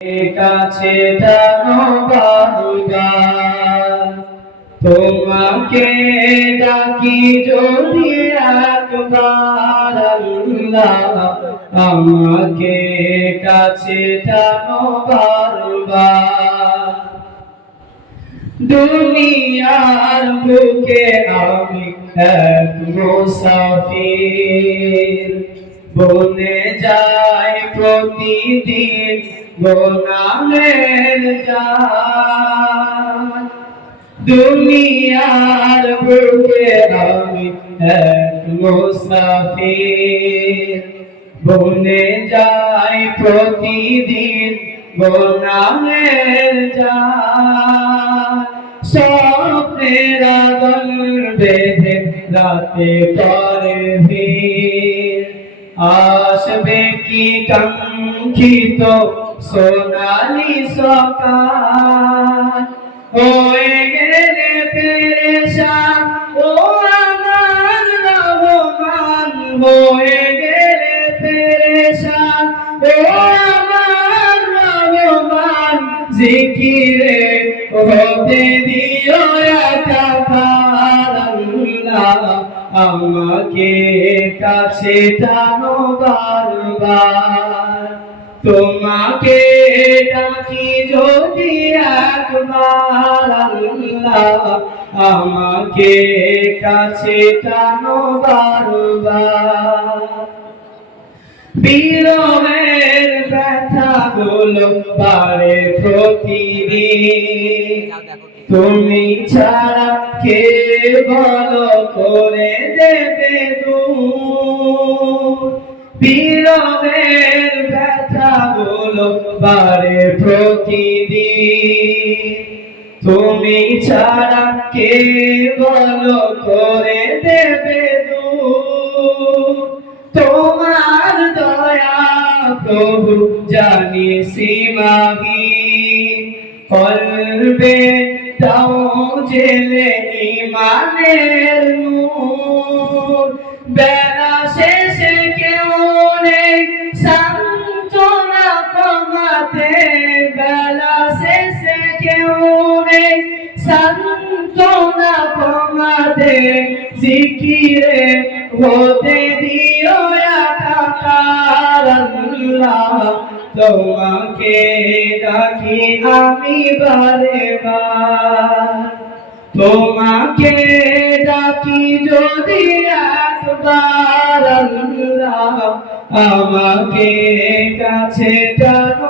কাছে জানো বারবার তোমাকে ডাকি যদি একবার আমাকে কাছে জানো বারবার। দুনিয়ার বুকে আমি এক মুসাফির। বনে যায় প্রতিদিন গোনামের যায় দুনিয়ার বুকে আমি এক মুসাফির। বনে যায় প্রতিদিন গোনামের যায় স্বপ্নের আদল বেঁধে রাতে করে ভিড়। আসবে কি কাঙ্ক্ষিত সোনালি সকাল। হয়ে গেলে পেরেশান ও আমার রহমান হয়ে গেলে পেরেশান ও আমার রহমান জিকিরে হতে দিও আমাকে কাছে টানো বারবার। তোমাকে ডাকি যদি একবার আল্লাহ আমাকে কাছে টানো বারবার। বিরহের ব্যথা গুলো পারে প্রতিদিন। তুমি ছাড়া কে বলো করে দেবে বিরহের গুলো পারে প্রতিদিন। তুমি ছাড়া কে বলো করে দেবে তোমার দয়া প্রভু জানি সীমাহি। কলবে দাও জেলে ইমানের নূর। বেলা কেউ নেই সান্তনা কমাতে জিকিরে, হতে দিও তোমাকে ডাকি আমি বারে তোমাকে ডাকি যদি একবার আমাকে কাছে টানো